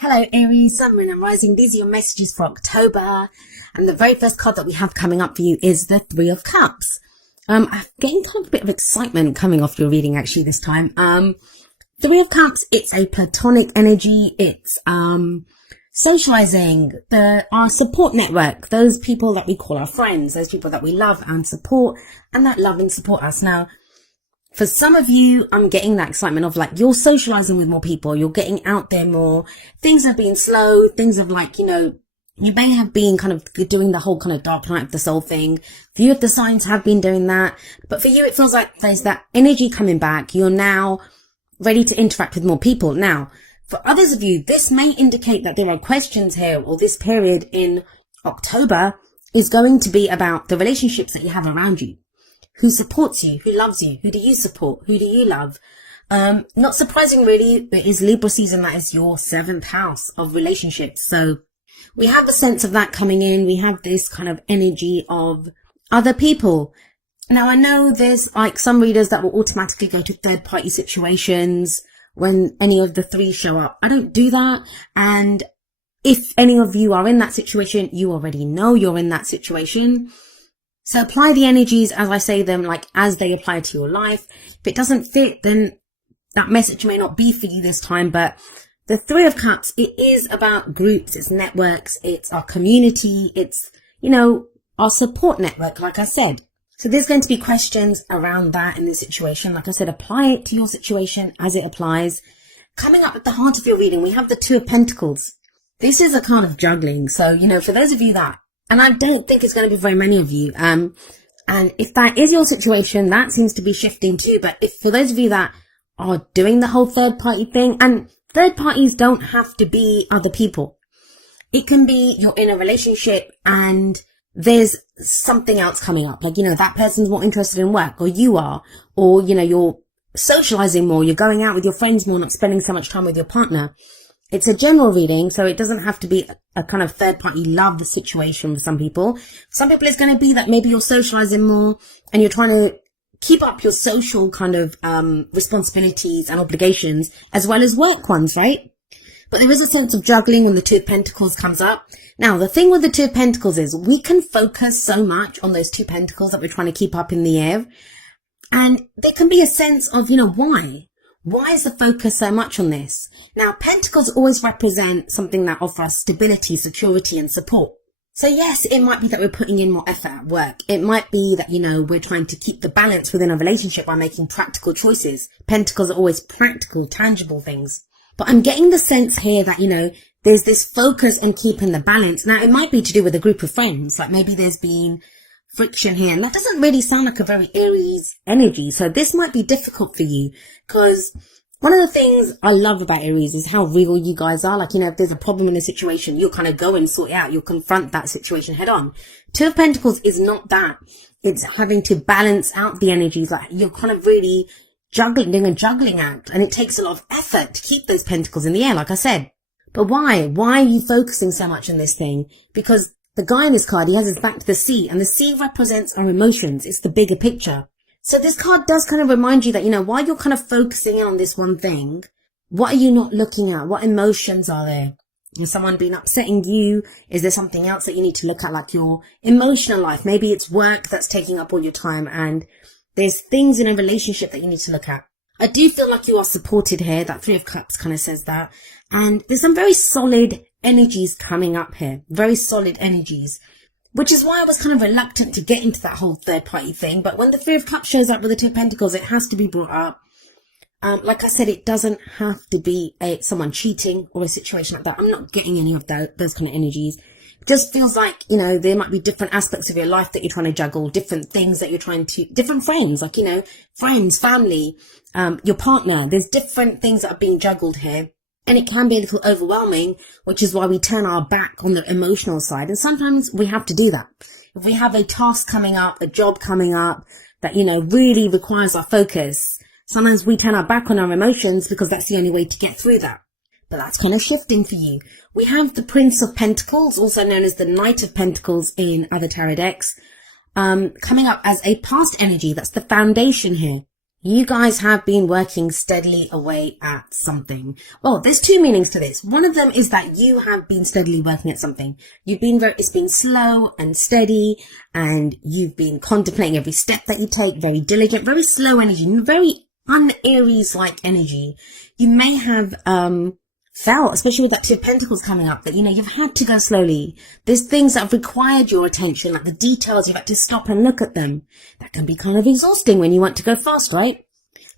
Hello Aries, Sun, Moon and Rising. These are your messages for October. And the very first card that we have coming up for you is the Three of Cups. I'm getting kind of a bit of excitement coming off your reading actually this time. Three of Cups, it's a platonic energy. It's socializing, our support network, those people that we call our friends, those people that we love and support and that love and support us. Now, for some of you, I'm getting that excitement of like, you're socializing with more people, you're getting out there more, things have been slow, things have like, you may have been kind of doing the whole kind of dark night of the soul thing. Few of the signs have been doing that, but for you, it feels like there's that energy coming back. You're now ready to interact with more people. Now, for others of you, this may indicate that there are questions here, or this period in October is going to be about the relationships that you have around you. Who supports you? Who loves you? Who do you support? Who do you love? Not surprising really, it is Libra season. That is your 7th house of relationships. So we have a sense of that coming in. We have this kind of energy of other people. Now I know there's like some readers that will automatically go to third party situations when any of the three show up. I don't do that. And if any of you are in that situation, you already know you're in that situation. So apply the energies as I say them, like as they apply to your life. If it doesn't fit, then that message may not be for you this time. But the Three of Cups, it is about groups, it's networks, it's our community, it's, our support network, like I said. So there's going to be questions around that in this situation. Like I said, apply it to your situation as it applies. Coming up at the heart of your reading, we have the Two of Pentacles. This is a card of juggling. So, for those of you that, and I don't think it's going to be very many of you. And if that is your situation, that seems to be shifting too. But if for those of you that are doing the whole third party thing, and third parties don't have to be other people. It can be you're in a relationship and there's something else coming up. Like, that person's more interested in work, or you are, or, you're socializing more. You're going out with your friends more, not spending so much time with your partner. It's a general reading, so it doesn't have to be a kind of third-party love situation for some people. Some people it's going to be that maybe you're socializing more and you're trying to keep up your social kind of responsibilities and obligations as well as work ones, right? But there is a sense of juggling when the Two of Pentacles comes up. Now, the thing with the Two of Pentacles is we can focus so much on those two pentacles that we're trying to keep up in the air. And there can be a sense of, why? Why is the focus so much on this? Now, pentacles always represent something that offers stability, security, and support. So yes, it might be that we're putting in more effort at work. It might be that, we're trying to keep the balance within a relationship by making practical choices. Pentacles are always practical, tangible things. But I'm getting the sense here that, there's this focus on keeping the balance. Now, it might be to do with a group of friends. Like maybe there's been friction here, and that doesn't really sound like a very Aries energy. So this might be difficult for you, because one of the things I love about Aries is how real you guys are. Like, if there's a problem in a situation, you'll kind of go and sort it out. You'll confront that situation head on. Two of Pentacles is not that. It's having to balance out the energies. Like you're kind of really doing a juggling act, and it takes a lot of effort to keep those pentacles in the air, like I said. But why? Why are you focusing so much on this thing? Because the guy in this card, he has his back to the sea, and the sea represents our emotions. It's the bigger picture. So this card does kind of remind you that, while you're kind of focusing on this one thing, what are you not looking at? What emotions are there? Has someone been upsetting you? Is there something else that you need to look at, like your emotional life? Maybe it's work that's taking up all your time, and there's things in a relationship that you need to look at. I do feel like you are supported here. That Three of Cups kind of says that. And there's some very solid energies coming up here. Very solid energies. Which is why I was kind of reluctant to get into that whole third party thing. But when the Three of Cups shows up with the Two of Pentacles, it has to be brought up. Like I said, it doesn't have to be someone cheating or a situation like that. I'm not getting any of those kind of energies. It just feels like, there might be different aspects of your life that you're trying to juggle, different things that you're trying to, different friends, like, friends, family, your partner. There's different things that are being juggled here. And it can be a little overwhelming, which is why we turn our back on the emotional side. And sometimes we have to do that. If we have a task coming up, a job coming up that, really requires our focus, sometimes we turn our back on our emotions because that's the only way to get through that. But that's kind of shifting for you. We have the Prince of Pentacles, also known as the Knight of Pentacles in other tarot decks, coming up as a past energy. That's the foundation here. You guys have been working steadily away at something. Well, there's two meanings to this. One of them is that you have been steadily working at something. It's been slow and steady, and you've been contemplating every step that you take, very diligent, very slow energy, very un-Aries-like energy. You may have, felt, especially with that Two of Pentacles coming up, that, you've had to go slowly. There's things that have required your attention, like the details, you've had to stop and look at them. That can be kind of exhausting when you want to go fast, right?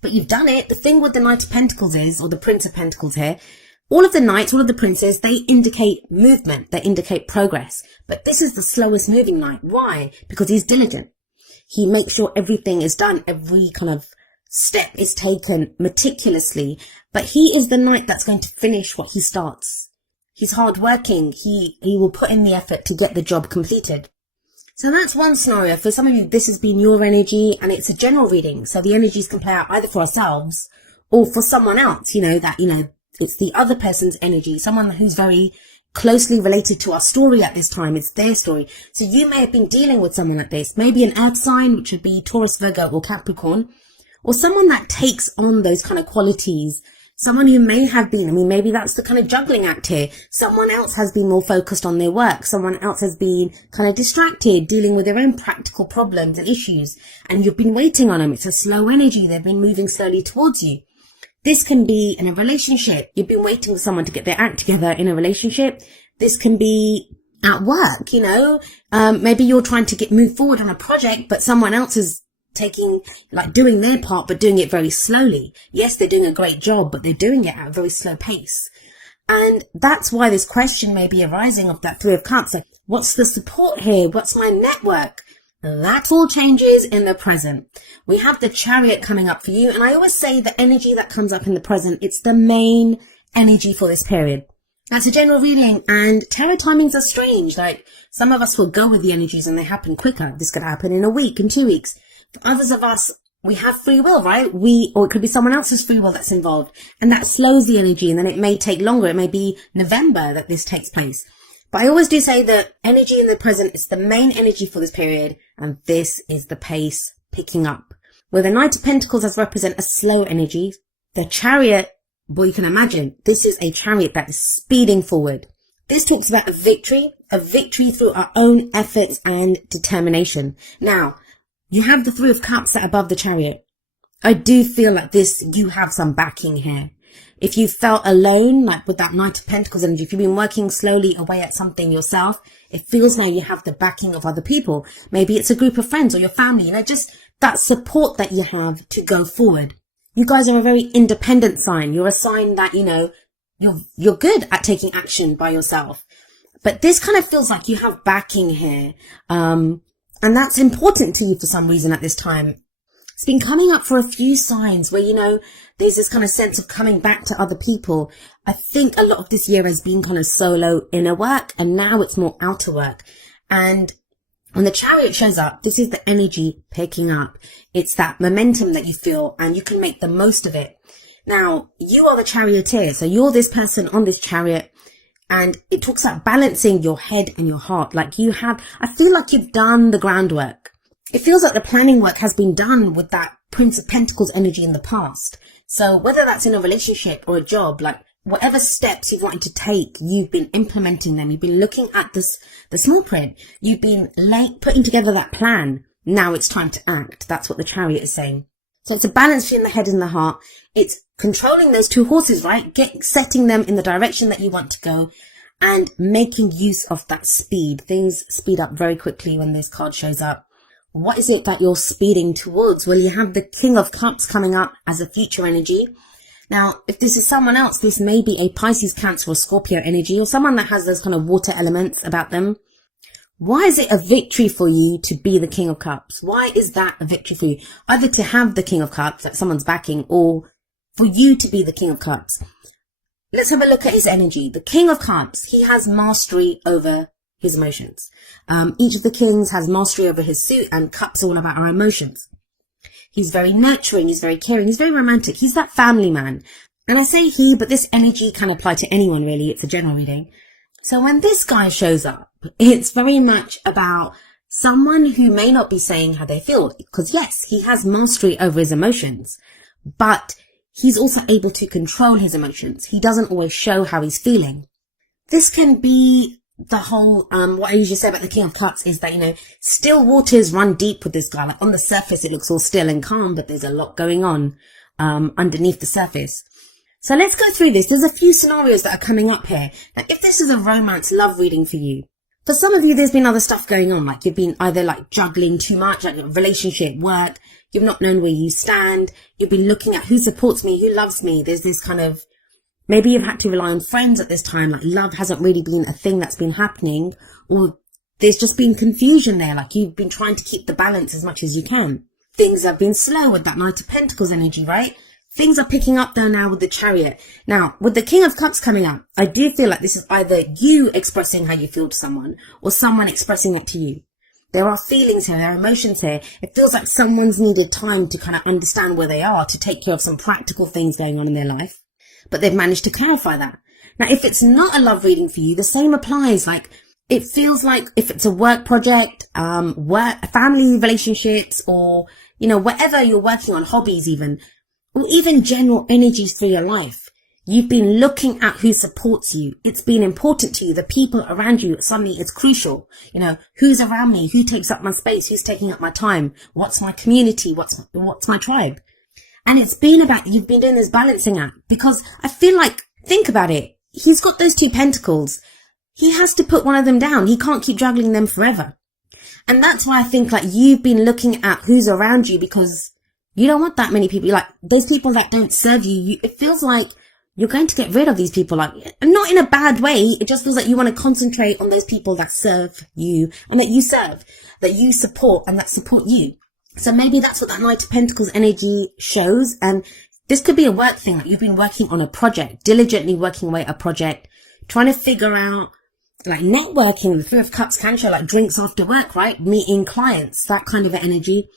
But you've done it. The thing with the Knight of Pentacles is, or the Prince of Pentacles here, all of the knights, all of the princes, they indicate movement, they indicate progress. But this is the slowest moving knight. Why? Because he's diligent. He makes sure everything is done, every kind of step is taken meticulously, but he is the knight that's going to finish what he starts. He's hardworking. He will put in the effort to get the job completed. So that's one scenario. For some of you, this has been your energy, and it's a general reading. So the energies can play out either for ourselves or for someone else, it's the other person's energy, someone who's very closely related to our story at this time. It's their story. So you may have been dealing with someone like this, maybe an earth sign, which would be Taurus, Virgo, or Capricorn, or someone that takes on those kind of qualities. Someone who may have been, maybe that's the kind of juggling act here. Someone else has been more focused on their work. Someone else has been kind of distracted, dealing with their own practical problems and issues. And you've been waiting on them. It's a slow energy. They've been moving slowly towards you. This can be in a relationship. You've been waiting for someone to get their act together in a relationship. This can be at work, maybe you're trying to move forward on a project, but someone else is doing their part, but doing it very slowly. Yes, they're doing a great job, but they're doing it at a very slow pace. And that's why this question may be arising of that Three of Cups. Like, what's the support here? What's my network? That all changes in the present. We have the Chariot coming up for you. And I always say the energy that comes up in the present, it's the main energy for this period. That's a general reading, and tarot timings are strange. Like, some of us will go with the energies and they happen quicker. This could happen in a week, in 2 weeks. For others of us, we have free will, right? Or it could be someone else's free will that's involved, and that slows the energy, and then it may take longer. It may be November that this takes place. But I always do say that energy in the present is the main energy for this period, and this is the pace picking up. Where the Knight of Pentacles does represent a slow energy, the Chariot, boy, you can imagine, this is a chariot that is speeding forward. This talks about a victory through our own efforts and determination. Now, you have the Three of Cups that are above the Chariot. I do feel like you have some backing here. If you felt alone, like with that Knight of Pentacles energy, if you've been working slowly away at something yourself, it feels now you have the backing of other people. Maybe it's a group of friends or your family, just that support that you have to go forward. You guys are a very independent sign. You're a sign that, you're good at taking action by yourself. But this kind of feels like you have backing here. And that's important to you for some reason at this time. It's been coming up for a few signs where, there's this kind of sense of coming back to other people. I think a lot of this year has been kind of solo inner work, and now it's more outer work. And when the Chariot shows up, this is the energy picking up. It's that momentum that you feel, and you can make the most of it. Now, you are the charioteer. So you're this person on this chariot, and it talks about balancing your head and your heart. I feel like you've done the groundwork. It feels like the planning work has been done with that Prince of Pentacles energy in the past. So whether that's in a relationship or a job, whatever steps you've wanted to take, you've been implementing them. You've been looking at the small print. You've been putting together that plan. Now it's time to act. That's what the Chariot is saying. So it's a balance between the head and the heart. It's controlling those two horses, right? Setting them in the direction that you want to go and making use of that speed. Things speed up very quickly when this card shows up. What is it that you're speeding towards? Well, you have the King of Cups coming up as a future energy. Now, if this is someone else, this may be a Pisces, Cancer, or Scorpio energy, or someone that has those kind of water elements about them. Why is it a victory for you to be the King of Cups? Why is that a victory for you? Either to have the King of Cups, that someone's backing, or for you to be the King of Cups. Let's have a look at his energy. The King of Cups, he has mastery over his emotions. Each of the kings has mastery over his suit, and cups are all about our emotions. He's very nurturing, he's very caring, he's very romantic. He's that family man. And I say he, but this energy can apply to anyone really. It's a general reading. So when this guy shows up, it's very much about Someone who may not be saying how they feel, because yes, he has mastery over his emotions, but he's also able to control his emotions. He doesn't always show how he's feeling. This can be the whole, what I usually say about the King of Cups is that, still waters run deep with this guy. Like on the surface, it looks all still and calm, but there's a lot going on, underneath the surface. So let's go through this. There's a few scenarios that are coming up here. Now, if this is a romance love reading for you, for some of you, there's been other stuff going on. Like you've been either like juggling too much, like relationship, work. You've not known where you stand. You've been looking at who supports me, who loves me. There's this kind of, maybe you've had to rely on friends at this time. Like love hasn't really been a thing that's been happening, or there's just been confusion there. Like you've been trying to keep the balance as much as you can. Things have been slow with that Knight of Pentacles energy, right? Things are picking up though now with the Chariot. Now, with the King of Cups coming up, I do feel like this is either you expressing how you feel to someone or someone expressing it to you. There are feelings here, there are emotions here. It feels like someone's needed time to kind of understand where they are, to take care of some practical things going on in their life. But they've managed to clarify that. Now, if it's not a love reading for you, the same applies. Like, it feels like if it's a work project, family relationships, or, whatever you're working on, hobbies even, or even general energies for your life. You've been looking at who supports you. It's been important to you. The people around you, suddenly it's crucial. Who's around me? Who takes up my space? Who's taking up my time? What's my community? What's my tribe? And it's been about, you've been doing this balancing act, because I feel like, think about it. He's got those 2 pentacles. He has to put one of them down. He can't keep juggling them forever. And that's why I think like you've been looking at who's around you, because you don't want that many people. Like those people that don't serve you, it feels like you're going to get rid of these people. Like, not in a bad way. It just feels like you want to concentrate on those people that serve you and that you serve, that you support and that support you. So maybe that's what that Knight of Pentacles energy shows. And this could be a work thing. Like you've been working on a project, diligently working away at a project, trying to figure out like networking. The 3 of Cups can show like drinks after work, right? Meeting clients, that kind of energy.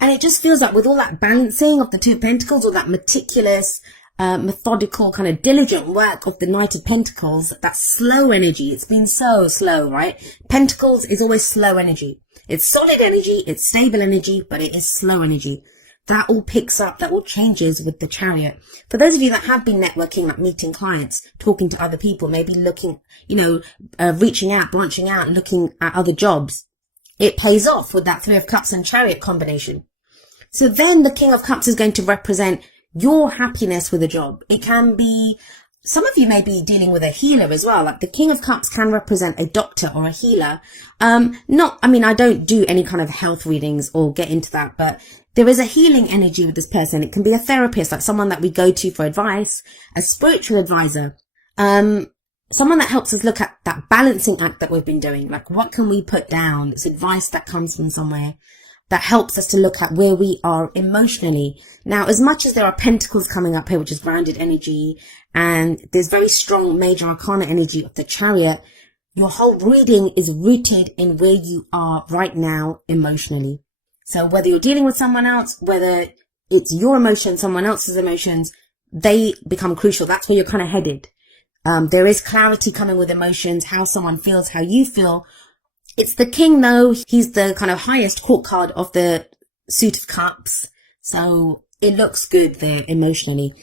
And it just feels like with all that balancing of the 2 of Pentacles, or that meticulous, methodical, kind of diligent work of the Knight of Pentacles, that slow energy, it's been so slow, right? Pentacles is always slow energy. It's solid energy, it's stable energy, but it is slow energy. That all picks up, that all changes with the Chariot. For those of you that have been networking, like meeting clients, talking to other people, maybe looking, reaching out, branching out, looking at other jobs, it pays off with that 3 of Cups and Chariot combination. So then the King of Cups is going to represent your happiness with a job. It can be, some of you may be dealing with a healer as well. Like the King of Cups can represent a doctor or a healer. I don't do any kind of health readings or get into that, but there is a healing energy with this person. It can be a therapist, like someone that we go to for advice, a spiritual advisor, someone that helps us look at that balancing act that we've been doing. Like, what can we put down? It's advice that comes from somewhere that helps us to look at where we are emotionally. Now, as much as there are pentacles coming up here, which is grounded energy, and there's very strong major arcana energy of the Chariot, your whole reading is rooted in where you are right now emotionally. So whether you're dealing with someone else, whether it's your emotions, someone else's emotions, they become crucial. That's where you're kind of headed. There is clarity coming with emotions, how someone feels, how you feel. It's the King though. He's the kind of highest court card of the suit of cups. So it looks good there emotionally.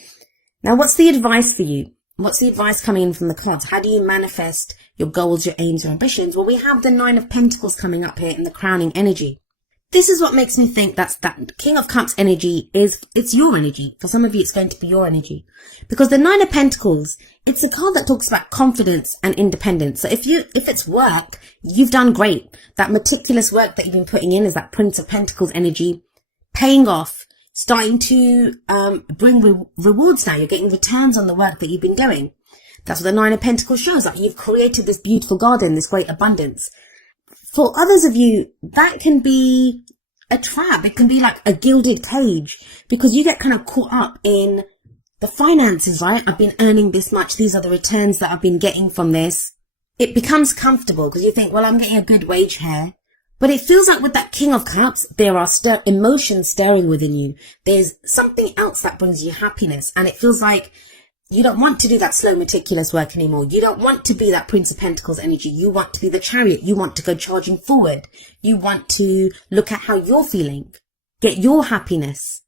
Now, what's the advice for you? What's the advice coming in from the cards? How do you manifest your goals, your aims, your ambitions? Well, we have the 9 of Pentacles coming up here in the crowning energy. This is what makes me think that King of Cups energy it's your energy. For some of you, it's going to be your energy. Because the 9 of Pentacles, it's a card that talks about confidence and independence. So if it's work, you've done great. That meticulous work that you've been putting in is that Prince of Pentacles energy, paying off, starting to bring rewards now. You're getting returns on the work that you've been doing. That's what the 9 of Pentacles shows. Like you've created this beautiful garden, this great abundance. For others of you, that can be a trap. It can be like a gilded cage, because you get kind of caught up in the finances, right? I've been earning this much. These are the returns that I've been getting from this. It becomes comfortable because you think, well, I'm getting a good wage here. But it feels like with that King of Cups, there are emotions stirring within you. There's something else that brings you happiness. And it feels like You don't want to do that slow, meticulous work anymore. You don't want to be that Prince of Pentacles energy. You want to be the Chariot. You want to go charging forward. You want to look at how you're feeling. Get your happiness.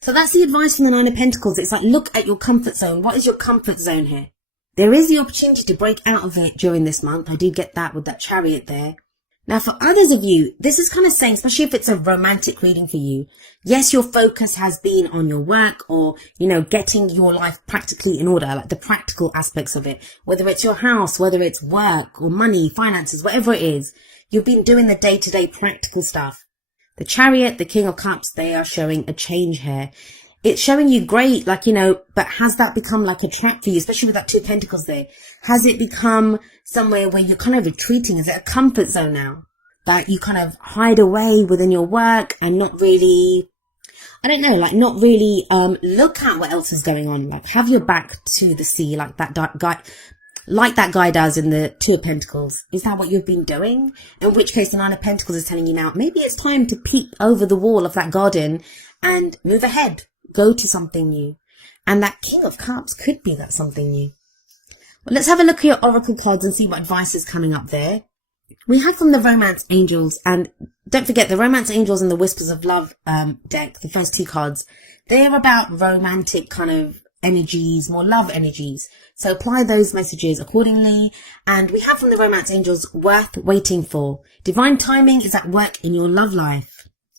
So that's the advice from the Nine of Pentacles. It's like, look at your comfort zone. What is your comfort zone here? There is the opportunity to break out of it during this month. I do get that with that Chariot there. Now, for others of you, this is kind of saying, especially if it's a romantic reading for you, yes, your focus has been on your work or, getting your life practically in order, like the practical aspects of it, whether it's your house, whether it's work or money, finances, whatever it is, you've been doing the day-to-day practical stuff. The Chariot, the King of Cups, they are showing a change here. It's showing you great, but has that become like a trap for you, especially with that Two of Pentacles there? Has it become somewhere where you're kind of retreating? Is it a comfort zone now that you kind of hide away within your work and not really, look at what else is going on? Like, have your back to the sea like that guy does in the Two of Pentacles. Is that what you've been doing? In which case the Nine of Pentacles is telling you now, maybe it's time to peek over the wall of that garden and move ahead. Go to something new. And that King of Cups could be that something new. Well, let's have a look at your oracle cards and see what advice is coming up there. We have from the Romance Angels, and don't forget the Romance Angels and the Whispers of Love deck, the first two cards, they're about romantic kind of energies, more love energies. So apply those messages accordingly. And we have from the Romance Angels, worth waiting for. Divine timing is at work in your love life.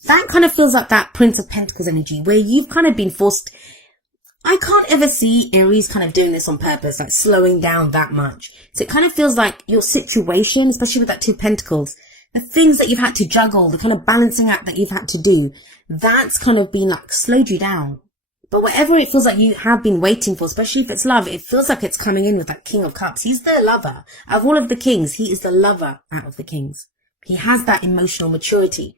That kind of feels like that Prince of Pentacles energy where you've kind of been forced. I can't ever see Aries kind of doing this on purpose, like slowing down that much. So it kind of feels like your situation, especially with that Two of Pentacles, the things that you've had to juggle, the kind of balancing act that you've had to do, that's kind of been like slowed you down. But whatever it feels like you have been waiting for, especially if it's love, it feels like it's coming in with that King of Cups. He's the lover. Out of all of the kings, he is the lover out of the kings. He has that emotional maturity.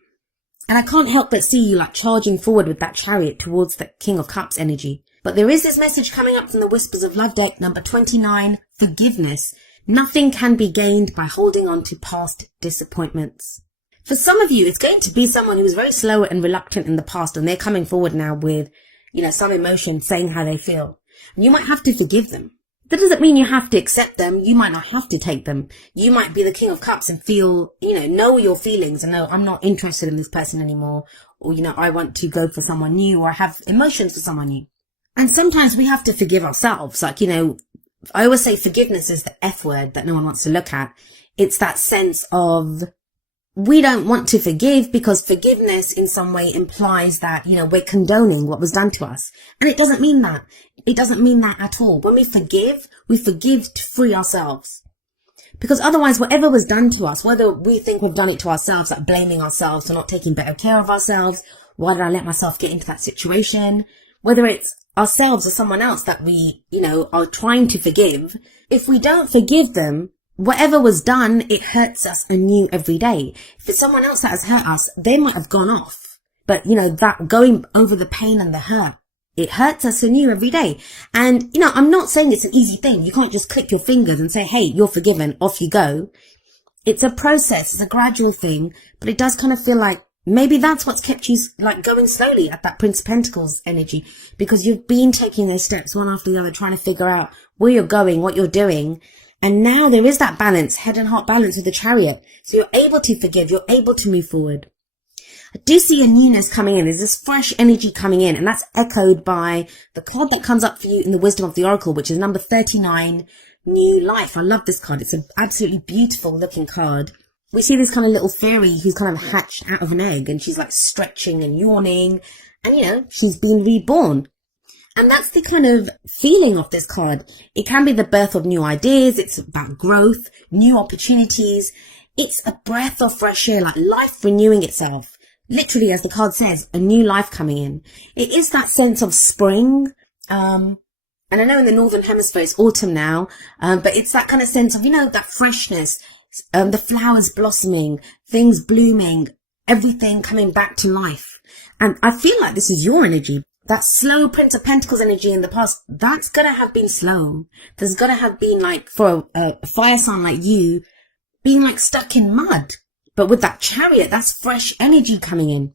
And I can't help but see you like charging forward with that Chariot towards the King of Cups energy. But there is this message coming up from the Whispers of Love deck, number 29, forgiveness. Nothing can be gained by holding on to past disappointments. For some of you, it's going to be someone who was very slow and reluctant in the past, and they're coming forward now with, some emotion, saying how they feel. And you might have to forgive them. That doesn't mean you have to accept them. You might not have to take them. You might be the King of Cups and feel, know your feelings and know I'm not interested in this person anymore. Or, I want to go for someone new, or I have emotions for someone new. And sometimes we have to forgive ourselves. Like, I always say forgiveness is the F word that no one wants to look at. It's that sense of we don't want to forgive because forgiveness in some way implies that, we're condoning what was done to us. And it doesn't mean that. It doesn't mean that at all. When we forgive to free ourselves. Because otherwise, whatever was done to us, whether we think we've done it to ourselves, like blaming ourselves for not taking better care of ourselves, why did I let myself get into that situation? Whether it's ourselves or someone else that we, are trying to forgive, if we don't forgive them, whatever was done, it hurts us anew every day. If it's someone else that has hurt us, they might have gone off. But, that going over the pain and the hurt, it hurts us anew every day. And, I'm not saying it's an easy thing. You can't just click your fingers and say, hey, you're forgiven, off you go. It's a process. It's a gradual thing. But it does kind of feel like maybe that's what's kept you going slowly at that Prince of Pentacles energy, because you've been taking those steps one after the other, trying to figure out where you're going, what you're doing. And now there is that balance, head and heart balance with the Chariot. So you're able to forgive. You're able to move forward. I do see a newness coming in. There's this fresh energy coming in, and that's echoed by the card that comes up for you in the Wisdom of the Oracle, which is number 39, New Life. I love this card. It's an absolutely beautiful looking card. We see this kind of little fairy who's kind of hatched out of an egg, and she's like stretching and yawning, and she's been reborn. And that's the kind of feeling of this card. It can be the birth of new ideas. It's about growth, new opportunities. It's a breath of fresh air, like life renewing itself. Literally, as the card says, a new life coming in. It is that sense of spring. And I know in the Northern Hemisphere it's autumn now, but it's that kind of sense of, that freshness, the flowers blossoming, things blooming, everything coming back to life. And I feel like this is your energy. That slow Prince of Pentacles energy in the past, that's going to have been slow. There's going to have been for a fire sign like you, being stuck in mud. But with that Chariot, that's fresh energy coming in.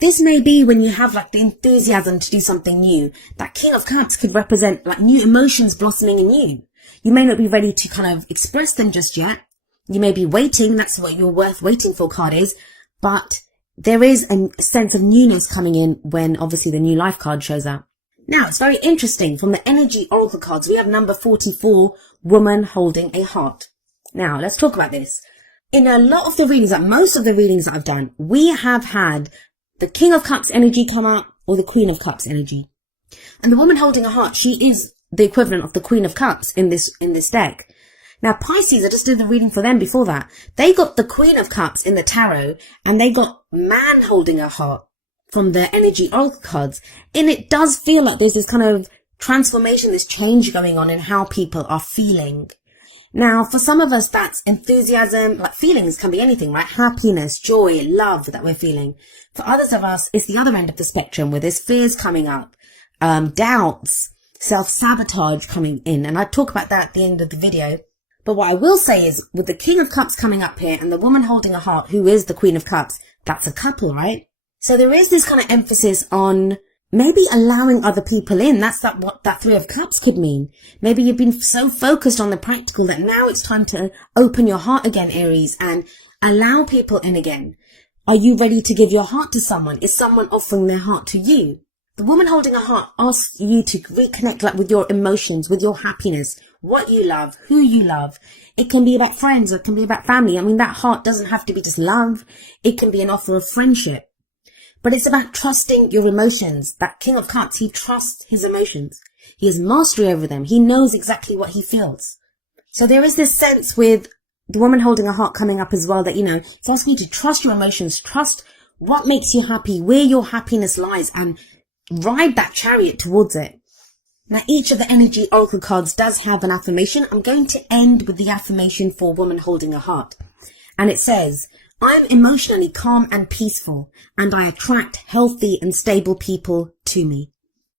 This may be when you have like the enthusiasm to do something new. That King of Cups could represent like new emotions blossoming in you. You may not be ready to kind of express them just yet. You may be waiting. That's what your worth waiting for card is. But there is a sense of newness coming in when obviously the new life card shows up. Now, it's very interesting. From the energy oracle cards, we have number 44, woman holding a heart. Now, let's talk about this. In a lot of the readings, like most of the readings that I've done, we have had the King of Cups energy come up or the Queen of Cups energy. And the woman holding a heart, she is the equivalent of the Queen of Cups in this deck. Now, Pisces, I just did the reading for them before that. They got the Queen of Cups in the tarot and they got man holding a heart from their energy oracle cards. And it does feel like there's this kind of transformation, this change going on in how people are feeling. Now, for some of us, that's enthusiasm, like feelings can be anything, right? Happiness, joy, love that we're feeling. For others of us, it's the other end of the spectrum where there's fears coming up, doubts, self-sabotage coming in. And I talk about that at the end of the video. But what I will say is with the King of Cups coming up here and the woman holding a heart, who is the Queen of Cups, that's a couple, right? So there is this kind of emphasis on maybe allowing other people in. That's what that Three of Cups could mean. Maybe you've been so focused on the practical that now it's time to open your heart again, Aries, and allow people in again. Are you ready to give your heart to someone? Is someone offering their heart to you? The woman holding a heart asks you to reconnect like with your emotions, with your happiness, what you love, who you love. It can be about friends, or it can be about family. I mean, that heart doesn't have to be just love. It can be an offer of friendship. But it's about trusting your emotions. That King of Cups, he trusts his emotions. He has mastery over them. He knows exactly what he feels. So there is this sense with the woman holding a heart coming up as well that, it's asking you to trust your emotions, trust what makes you happy, where your happiness lies, and ride that chariot towards it. Now, each of the energy oracle cards does have an affirmation. I'm going to end with the affirmation for woman holding a heart. And it says, I'm emotionally calm and peaceful, and I attract healthy and stable people to me.